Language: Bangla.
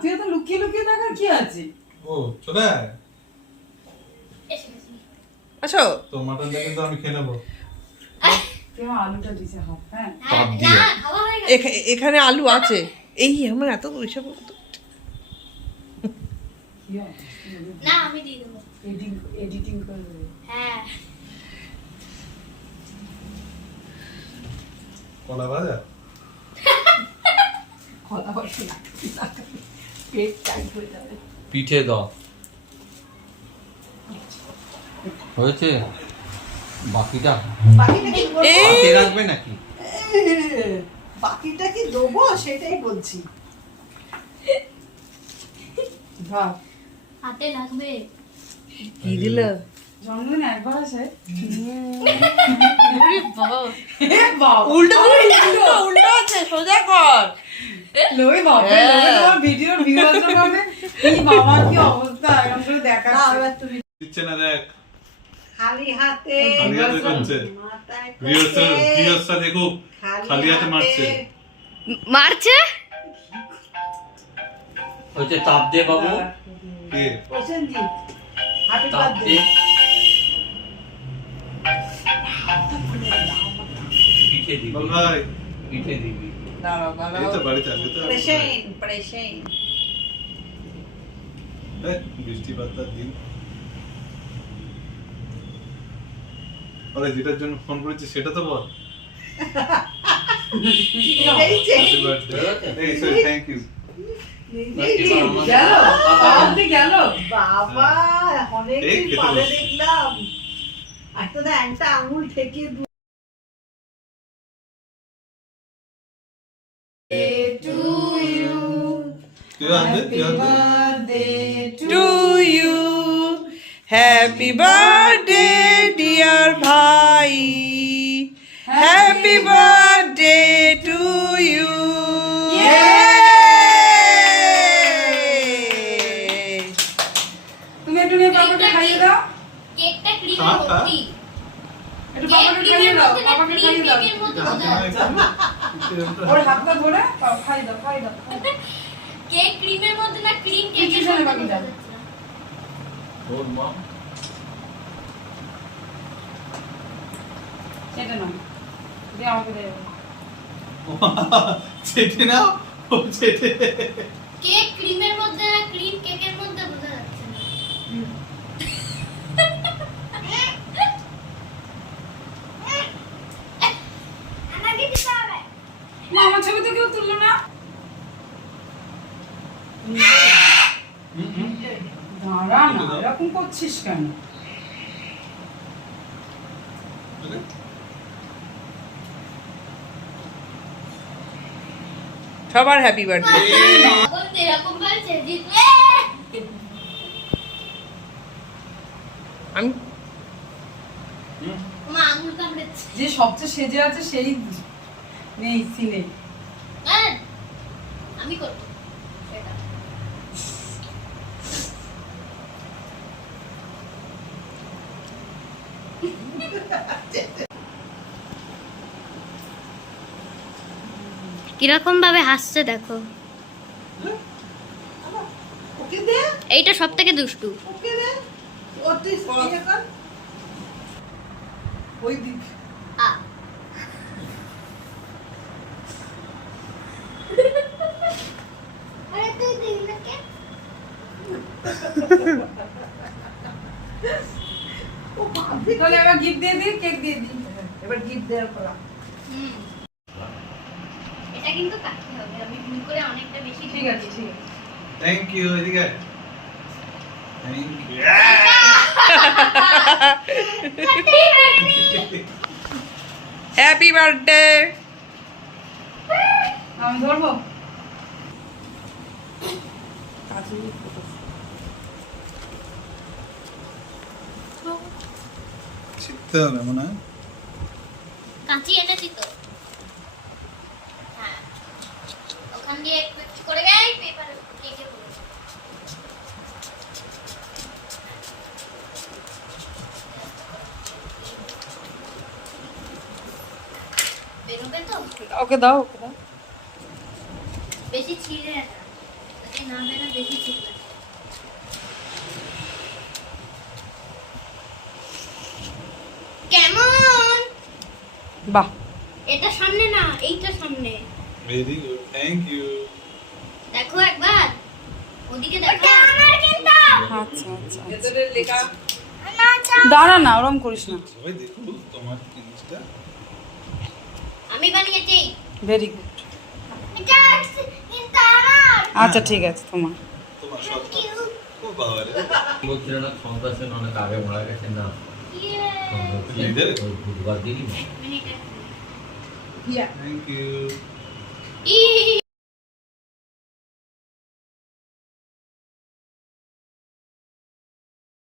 তুই তো লুকিয়ে লুকিয়ে দেখার কি আছে? ও চলে আয়। আসো তো মাটনটা কিন্তু আমি খেয়ে নেবো। কেউ আলুটা দিছে হাফ, হ্যাঁ টপ দিয়ে। এখানে আলু আছে। এই আমার এত পয়সা না আমি দিয়ে দেবো। এডিটিং করে দেবো। হ্যাঁ কলা ভাজা। কলা বসে না, পেট টাইট হয়ে যাবে। পিঠে দাও হয়েছে বাকিটা হাতে রাখবে নাকি? বাকিটা কি দেবো সেটাই বলছি। ভাব হাতে লাগবে। কি দিল? জন্মদিন একবার আসে। উল্টো উল্টো আছে, সোজা কর। লই বাবা, লই তোমার ভিডিওর ভিউয়ার্স হবে। কি বাবা কি অবস্থা, এরকম করে দেখাচ্ছে। দিচ্ছে না দেখ। খালি হাতে খালি হাতে করছে। মাথায় ভিউয়ার্সরা দেখুক খালি হাতে মারছে। মারছে হয়েছে তাপ দে বাবু, কে? প্রসেনজিৎ হ্যাপি তাপ বার্থডে। দে। পিঠে দিবি, বল ভাই। পিঠে দিবি। দাঁড়াও এই তো দাঁড়াও। বাড়িতে আসবে তো। প্রেসেন বৃষ্টিপাতার দিন। আরে যেটার জন্য ফোন করেছি সেটা তো বল। এই যে হ্যাপি বার্থডে। এই সরি থ্যাংক ইউ। গেল বাবা গেল। বাবা এই অনেকদিন খেতে পরে বসে। দেখলাম একটা একটা আঙুল থেকে তুই আনবে তুই আনবে। to you. Happy birthday, dear Bhaai. Happy birthday to you. Yay! তুমি একটু নিয়ে বাবাকে খাইয়ে দাও। কেকটা ক্রিমে হ্যাঁ, ভর্তি। একটু কেক বাবাকে ক্রিমের খাইয়ে দাও, মধ্যে না বাবাকে ক্রিম খাইয়ে দাও। কেকের মধ্যে হাত বোঝা নামা যাচ্ছে। একটু। ওর হাতটা ধরে খাইয়ে দাও, খাইয়ে দাও। কেক ক্রিমের মধ্যে না ক্রিম কিছু কেকের শোনে মধ্যে বাকি বোঝা যাবে। যাচ্ছে না। তোর মা সেটা না, দিয়ে আমাকে দেবে। চেটে নাও। ও চেটে। কেক ক্রিমের মধ্যে না ক্রিম কেকের মধ্যে বোঝা যাচ্ছে না। আমাকে দিতে হবে। মা, আমার ছবি তো কেউ তুললো না। দাঁড়া না, এরকম করছিস কেন? সবার হ্যাপি বার্থডে। এখন এরকম বলছে জিতবে। আমি মা আঙুল কামড়েছে। যে সবচেয়ে সেজে আছে সেই নেই সিনে। হ্যাঁ, আমি করব সেটা। কিরকম ভাবে হাসছে দেখো। ওকে দে, এইটা সব থেকে দুষ্টু। ওকে দে। ওর তুই ইয়ে কর। ওই দিক আ। আরে তুই দিন না কে? ও ভাবি তাহলে এবার গিফট দিয়ে দিই, কেক দিয়ে দিই। এবার গিফট দেওয়ার পর হুম। এটা কিন্তু কাটতে হবে। আমি ভুল করে অনেকটা বেশি ঠিক আছে, ঠিক আছে। থ্যাংক ইউ এদিকে। Thank you. Happy birthday. আমি ধরবো। শিখতে হবে মনে হয়। কাঁচি এনেছি তো। হ্যাঁ, ওখান দিয়ে একটু একটু করে গাই পেপার কেটে পড়ে। বেরোবে তো? ওকে দাও, ওকে দাও। বেশি ছিঁড়ে না। এই নামেরা বেশি ঠিক লাগে। কেমন? বাহ, এটা সামনে না, এইটা সামনে। Very good, thank you. দেখো একবার ওদিকে দেখো। আমার কিন্তু আচ্ছা আচ্ছা। ভেতরে লেখা দাঁড়া না, ওরম করিস না। সবাই দেখো তোমার জিনিসটা। আমি বানিয়েছি। Very good. এটা কিন্তু আমার। আচ্ছা ঠিক আছে, তোমার। তোমার সব ও বাবা রে। বলছিল না সন্তান অনেক আগে মারা গেছে না নিজের? ওই বুধবার দিনই এক মিনিট। Thank you. ই